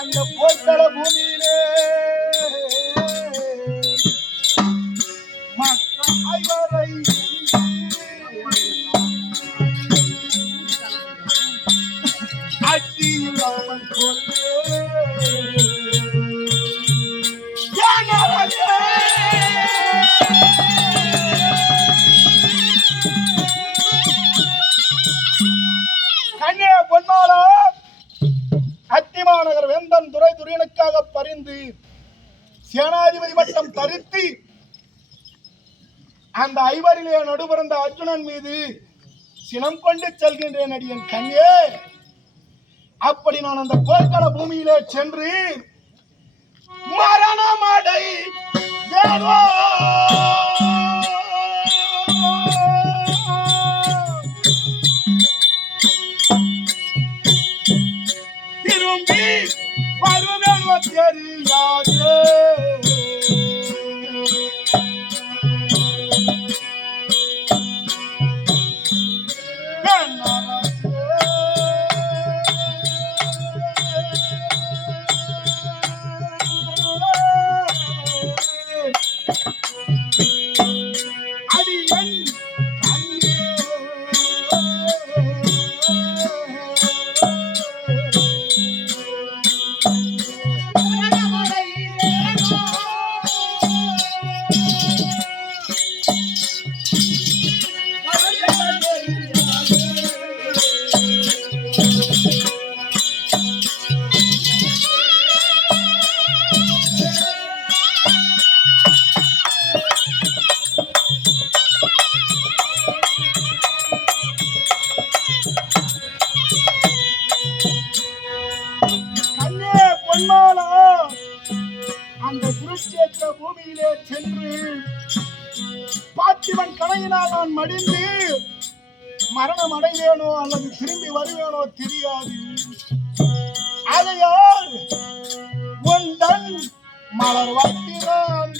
அந்த போர்க்கள பூமியிலே மற்ற ஐவரை அடியாமல் கொள்ளே கண்ணே பொன்மாலா அத்திமாநகர் வேந்தன் துரை துரியனுக்காக பரிந்து சேனாதிபதி பட்டம் தரித்து அந்த ஐவரிலே நடுபிறந்த அர்ஜுனன் மீது சினம் கொண்டு செல்கின்றேன் அடியன் கண்ணே. அப்படி நான் அந்த போர்க்கள பூமியிலே சென்று மரணமடை திரும்பி வருவேன் தெரியாது. அந்த குருட்சேத்திர பூமியிலே சென்று பார்த்திபன் கணையினால் நான் மடிந்து மரணம் அடைவேனோ அல்லது திரும்பி வருவேனோ தெரியாது. ஆகையால் உந்தன் மலர் வட்டினான்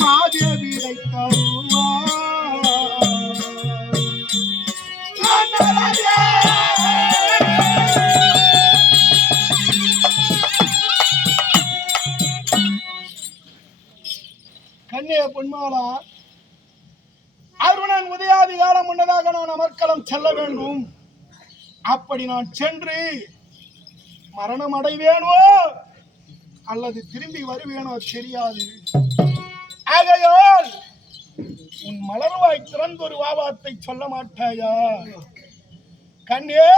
மாதேவியை தருவா கண்ணே பொன்மாலா. அருணன் உதயாதி காலம் முன்னதாக நான் அமர்க்களம் செல்ல வேண்டும். அப்படி நான் சென்று மரணம் அடைவேனோ அல்லது திரும்பி வருவேனோ தெரியாது. ஆகையால் உன் மலர்வாய் திறந்தொரு வாவாத்தை சொல்ல மாட்டாயா கண்ணே?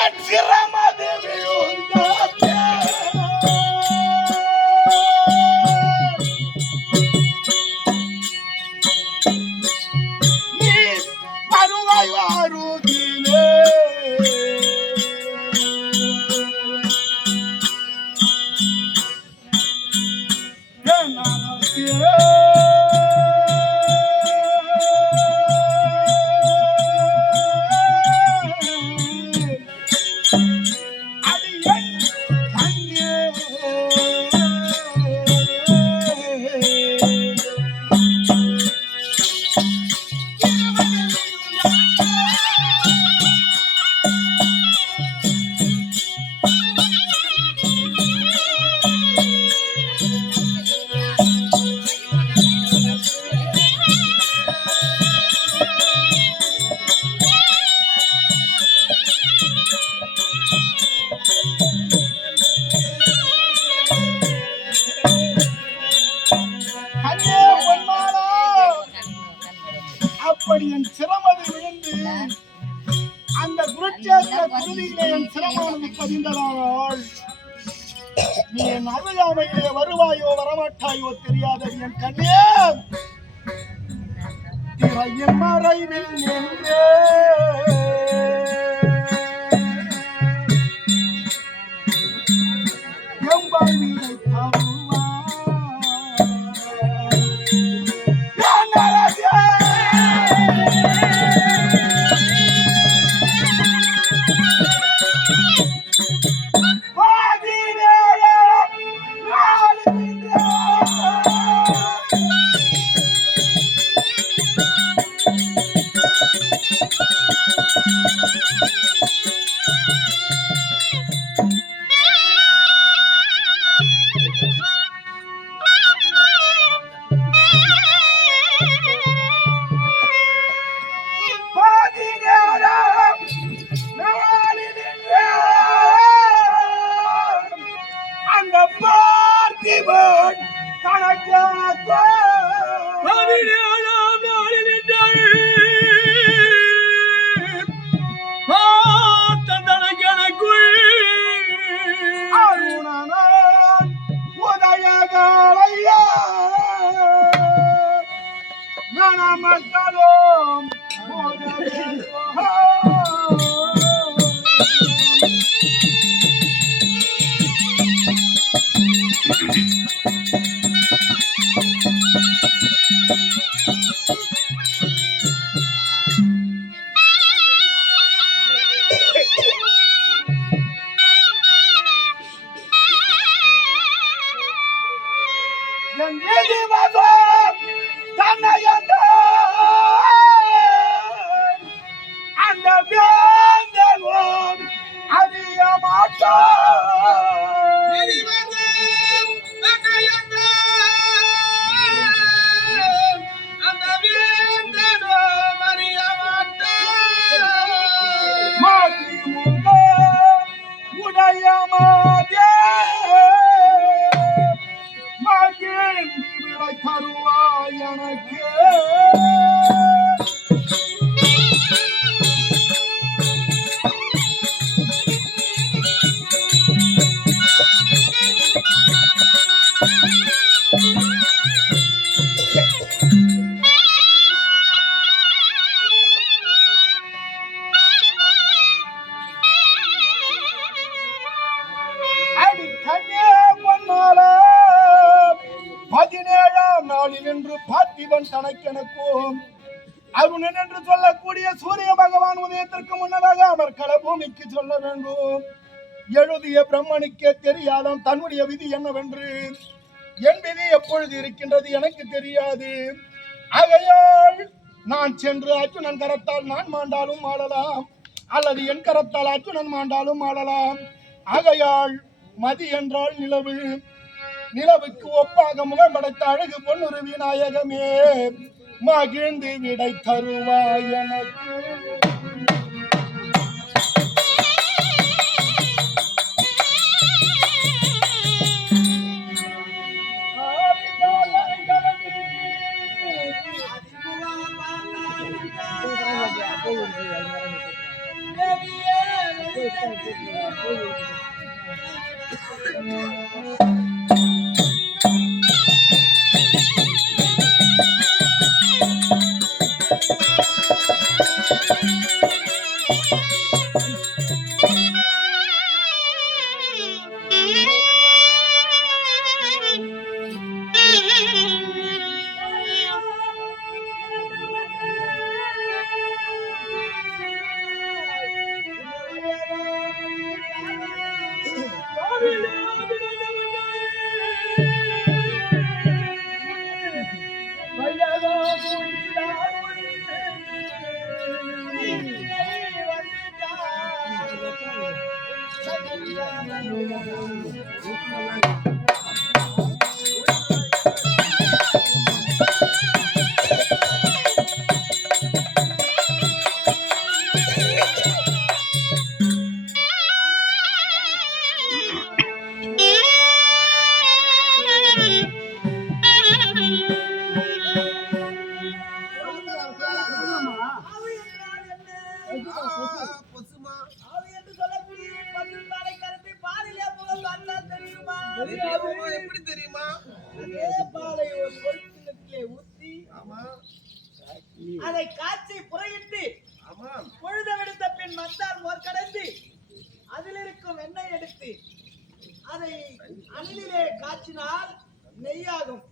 என் சிரமது நீ வருவாய் வாருதிலே அப்படி என் சிரமது விழுந்து அந்த குருட்சேத்திர குருதியிலே என் சிரமானது பதிந்ததானால் நீ என் அருகாமையிலே வருவாயோ வரமாட்டாயோ தெரியாத என் கண்ணே. திரையின் மறைவில் நின்றே எம்பாவினை தருவா 17ஆம் நாளில் நின்றாள் தந்தனக்குள் உதயகாலையா மக்களும் அந்த வேந்தனும் அறிய உடைய மாதே மகிழ்ந்து விடை தருவாய் எனக்கு என்று பார்த்திபன் தனக்கெனக்கும் அருணன் என்று சொல்லக்கூடிய சூரிய பகவான் உதயத்திற்கு முன்னதாக அமர்கல பூமிக்கு சொல்ல வேண்டும். எழுதிய பிரம்மனுக்கே தெரியாதான் தன்னுடைய விதி என்னவென்று. என் விதி எப்பொழுது இருக்கின்றது எனக்கு தெரியாது. ஆகையால் நான் சென்று அர்ஜுனன் கரத்தால் நான் மாண்டாலும் ஆளலாம், அல்லது என் கரத்தால் அர்ஜுனன் மாண்டாலும் ஆளலாம். ஆகையால் மதி என்றால் நிலவு, நிலவுக்கு ஒப்பாக முகம் படைத்த அழகு பொன்னுரு விநாயகமே மகிழ்ந்து விடை தருவாய் எனக்கு. எப்படி தெரியுமா? அதை காய்ச்சி புறையிட்டு பொழுத விடுத்த பின் மத்தால் மோர் கடந்து அதில் இருக்கும் எண்ணெய் எடுத்து அதை அணிலே காய்ச்சினால் நெய்யாகும்.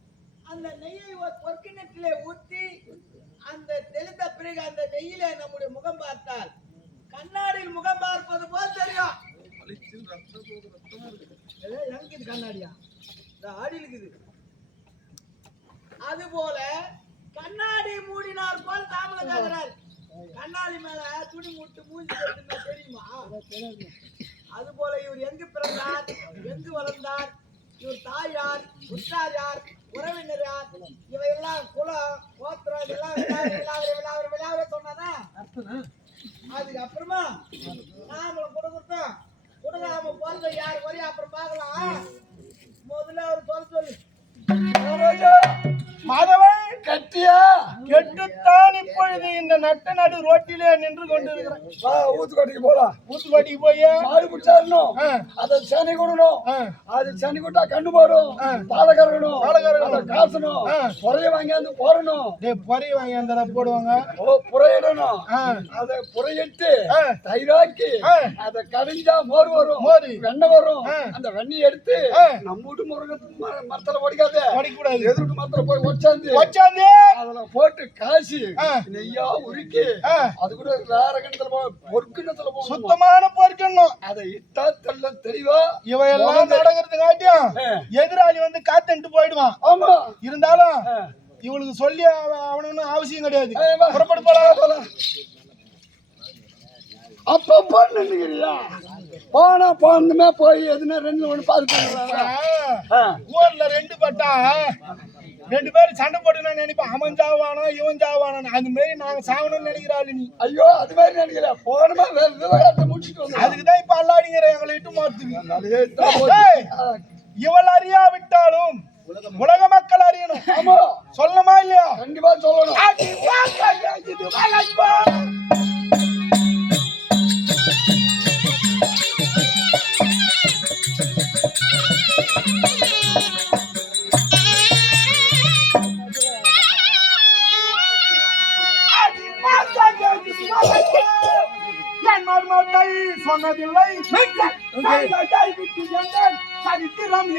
அந்த நெய்யை ஒரு பொற்கிணற்றிலே ஊற்றி அந்த தெளிந்த பிறகு அந்த நெய்யிலே நம்முடைய முகம் பார்த்தால் கண்ணாடியில் முகம் பார்ப்பது போல் தெரியும். எனக்கு கண்ணாடியா ஆடி இருக்குது. அது போல கண்ணாடி மூடினார் போல் தாமலம் கேட்கிறார். கண்ணாடி மேல துணி மூட்டு மூஞ்சி தெரியுமா? அது போல இவர் எங்கு பிறந்தார், எங்கு வளர்ந்தார், இவர் தாய் யார், உற்றார் யார், உறவினர் யார், இவையெல்லாம் குலம் கோத்திரம் இதெல்லாம் விழாவில சொன்னானா? அதுக்கு அப்புறமா நாமளும் கொடுக்கட்டும். கொடுக்காம போறது யாரு வரையும் அப்புறம் பார்க்கலாம். முதல்ல அவர் சொல்ல சொல்லு. கெட்டியா கெட்டுத்தான் இப்பொழுது இந்த நட்ட நடு ரோட்டிலே நின்று கொண்டிருக்கிறேன். ஊத்துக்கோட்டைக்கு போலாம். ஊத்துக்கோட்டைக்கு போய் மாடு பிடிச்சாரணும், அதை சனி கொடுக்கணும், அது சனி கொடுத்தா கண்ணு போடும், பாலை கறக்கணும், அதை காசணும், புறைய வாங்கியாந்து போடணும். பொறி வாங்கி அந்த போடுவாங்க, புறையிடணும், அதை புறையிட்டு தயிராக்கி அதை கடைஞ்சா மோர் வரும், வெண்ணெய் வரும். அந்த வெண்ணெய் எடுத்து நம்ம வீட்டு மரத்துல படிக்காது, படிக்கூடாது, எதிர்க்கு மரத்துல போய் வச்சாந்து அதுல போட்டு காசி நெய்யா உருக்கி அது கூட வேற கிணத்துல பொறுக்கிணத்துல போகணும், சுத்தமான பொறுக்கணும். அதை இட்டா தெல்ல தெளிவா இவையெல்லாம் நடக்கிறதுக்காட்டியும் எதிராளி வந்து காத்துட்டு போயிடுவான். ஆமா, இருந்தாலும் இவளுக்கு சொல்லி அவனு அவசியம் கிடையாது. புறப்பட்டு போலாம். அப்பப்போ நின்றுக்கிறியா போனா போனதுமே போய் எதுனா ரெண்டு ஒண்ணு பார்த்து ஊர்ல ரெண்டு பட்டா ரெண்டு பேரும் சண்டை போட்டு நான் நினைப்பேன், அவன் சாவானோ இவன் சாவானோ. அது மாதிரி நாங்க சாவணும்னு நினைக்கிறாள் நீ. ஐயோ அது மாதிரி நினைக்கல, போனமா விவகாரத்தை முடிச்சுட்டு வந்து அதுக்குதான் இப்ப அல்லாடிங்கிற எங்களை இட்டு மாத்துக்கு. இவள் அறியாவிட்டாலும் உலக மக்கள் அறியணும். ஆமா, சொல்லணுமா இல்லையா? கண்டிப்பா சொல்லணும். சொன்னதில்லை சரித்திரம்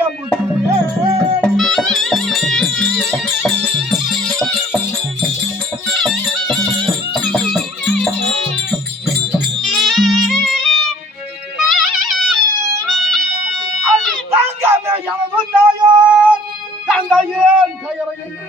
தந்தையேன் கயரை எனக்கு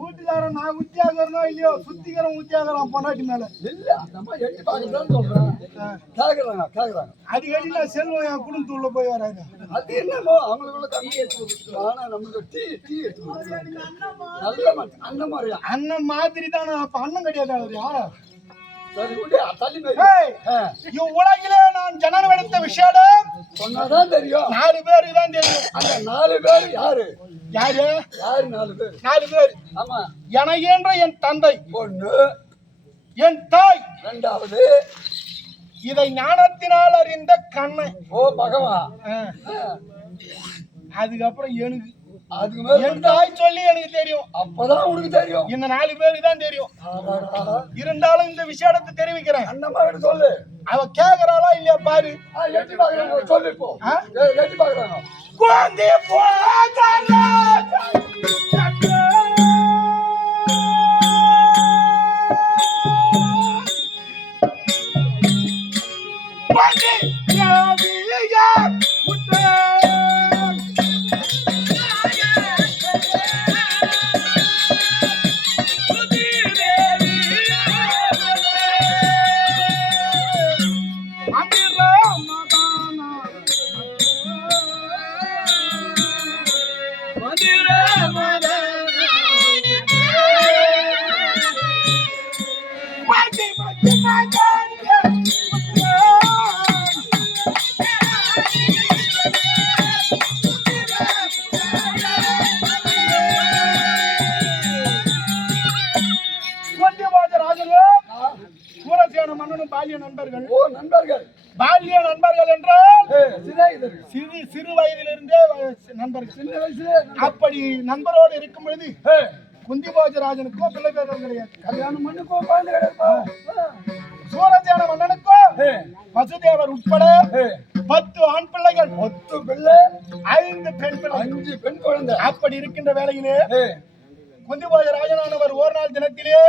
வீட்டுக்காரன் நான் உத்தியாகரனோ இல்லையோ சுத்திகரம் உத்தியாகரம் பொண்டாட்டி மேல இல்ல நம்ம எட்டி பார்க்கதான் சொல்றேன். கேக்குறாங்க அடிக்கடி நான் செல்வம் என் குடும்பத்துள்ள போய் வராங்க. அது என்னமோ அவங்களுக்குள்ள தண்ணி எடுத்து ஆனா நம்மளுக்கு டீ எடுத்து நல்ல அண்ணன் மாதிரியா அண்ணன் மாதிரி தான். அப்ப அண்ணன் கிடையாது அவர் யாரா? உலகிலே நான் ஜனனம் எடுத்த விஷயம் சொன்னாதான் தெரியும். 4 பேருக்கு தான் தெரியும். அந்த 4 பேர் யாரு? யாரு? 4 பேர். 4 பேர். ஆமா, என்ற என் தந்தை ஒண்ணு, என் தாய் இரண்டாவது, இதை ஞானத்தினால் அறிந்த கண்ணன். ஓ பகவா. அதுக்கப்புறம் எனக்கு அதுக்கு மேல என் தாய் சொல்லி எனக்கு தெரியும். அப்பதான் உனக்கு தெரியும். இந்த 4 பேருக்கு தான் தெரியும். இருந்தாலும் இந்த விஷயத்தை தெரிவிக்கிறேன். அந்த மாதிரி சொல்லு. அவ கேக்குறாளா இல்லையா பாரு. எட்டி பாக்குறாங்க சொல்லு. இப்போ எட்டி பாக்குறாங்க. குழந்தை சூரசேன மன்னனும் பாலிய நண்பர்கள். ஓ நண்பர்கள். பாலிய நண்பர்கள் என்றால் சிநேகிதர்கள். சிறு வயதிலிருந்தே நண்பர்கள். சின்ன வயசுல அப்படி நண்பரோடு இருக்கும் பொழுது குந்திபோஜராஜனுக்கோ பிள்ளை பேரும் கிடையாது. கல்யாணம் பண்ணுக்கோ குழந்தை கிடையாது. சூரசேன மன்னனுக்கோ வசுதேவர் உட்பட 10 ஆண் பிள்ளைகள், 10 பிள்ளை, 5 பெண் பிள்ளை, 5 பெண் குழந்தை. அப்படி இருக்கின்ற வேளையிலே குந்திபோஜராஜனானவர் ஒரு நாள் தினத்திலே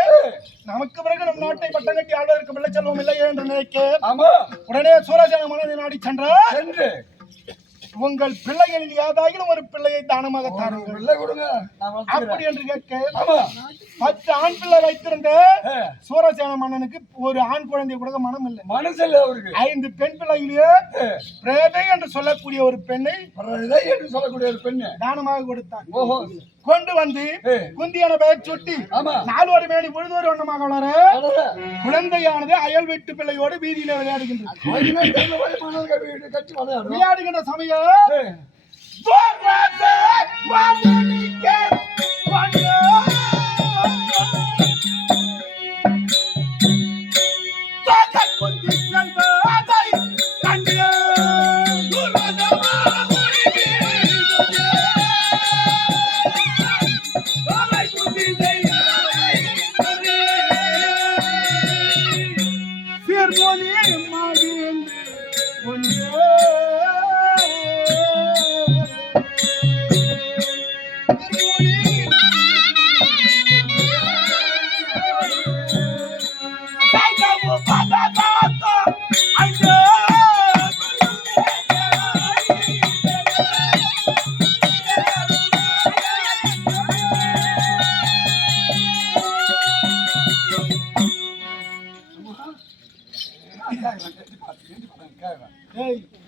நமக்கு பிறகு நம் நாட்டை பட்டம் கட்டி ஆள்வதற்கு பிள்ளை செல்வம் இல்லையே என்று நினைக்க ஆமா உடனே சூரசேன மன்னனை நாடி சென்றார். சென்று உங்கள் பிள்ளைகளில் ஏதாயிலும் ஒரு பிள்ளையை தானமாக தாருங்கள் பிள்ளை கொடுங்க நான் அப்படி வளர்த்துக்கிறேன். என்று கேட்க ஆமா 10 ஆண் பிள்ளை வைத்திருந்த சூரசேன மன்னனுக்கு ஒரு ஆண் குழந்தை கொடுக்க மனம் இல்லை. மனசில்லை அவருக்கு. 5 பெண் பிள்ளையிலேயே பிரேதை என்று சொல்லக்கூடிய ஒரு பெண்ணை பிரதை என்று சொல்லக்கூடிய ஒரு பெண்ணு தானமாக கொடுத்தார். ஓஹோ கொண்டு வந்து குந்தியான பெயர் சுட்டி ஆமா 4 ஒரு மேடி பொழுதொரு வண்ணமாக வளர அழகா. குழந்தையானது அயல் வீட்டு பிள்ளையோடு வீதியில விளையாடுகின்றது. அதுவே தெருல போய் மணல் வீடு கட்டி விளையாடும். விளையாடுகின்ற சமயம்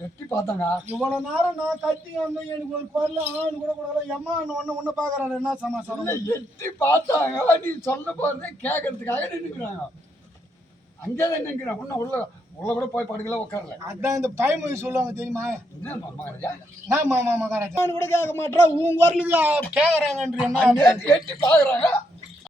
எட்டி பார்த்தாங்க. இவ்வளவு நேரம் நான் கத்தி வந்தேன், எனக்கு ஒரு குரல் ஆண் கூட கூட எம்மா ஒண்ணு பாக்குறாரு. என்ன சமாசாரம்? எட்டி பார்த்தாங்க. நீ சொல்ல போறதே கேட்கறதுக்காக நின்னுக்கிறாங்க. அங்கேதான் நின்னுக்கிறான். உள்ள உள்ள கூட போய் படுக்கல உட்காரல. அதான் இந்த பயமொழி சொல்லுவாங்க தெரியுமா? என்ன மகாராஜா? நான் மாமா மகாராஜா கூட கேட்க மாட்டேன், உன் குரலுக்கு கேக்குறாங்கன்ற என்ன எட்டி பாக்குறாங்க.